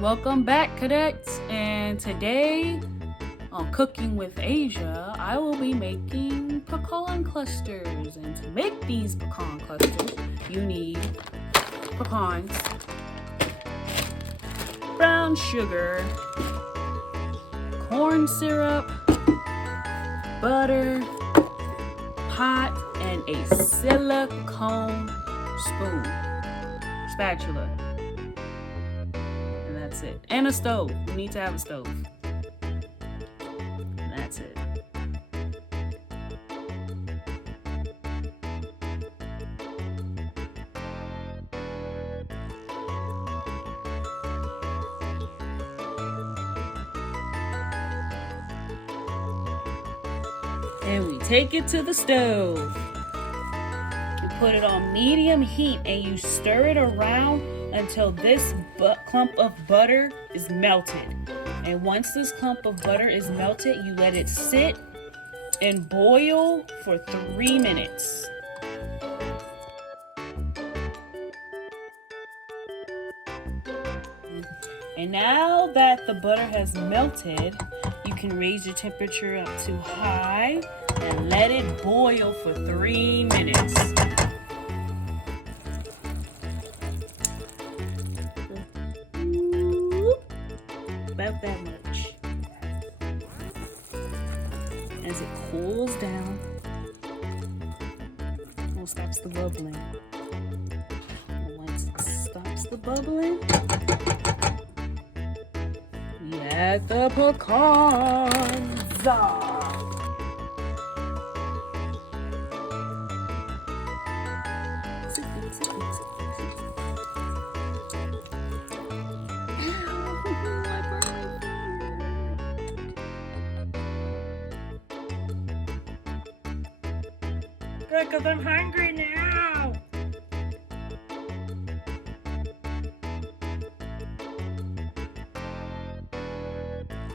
Welcome back, cadets, and today on Cooking with Ayjah, I will be making pecan clusters. And to make these pecan clusters, you need pecans, brown sugar, corn syrup, butter, pot, and a silicone spatula. That's it. And a stove. You need to have a stove. And that's it. And we take it to the stove. You put it on medium heat and you stir it around until this clump of butter is melted. And once this clump of butter is melted, you let it sit and boil for 3 minutes. And now that the butter has melted, you can raise your temperature up to high and let it boil for 3 minutes. About that much. As it cools down, it stops the bubbling. And once it stops the bubbling, we add the pecans. Good, because I'm hungry now.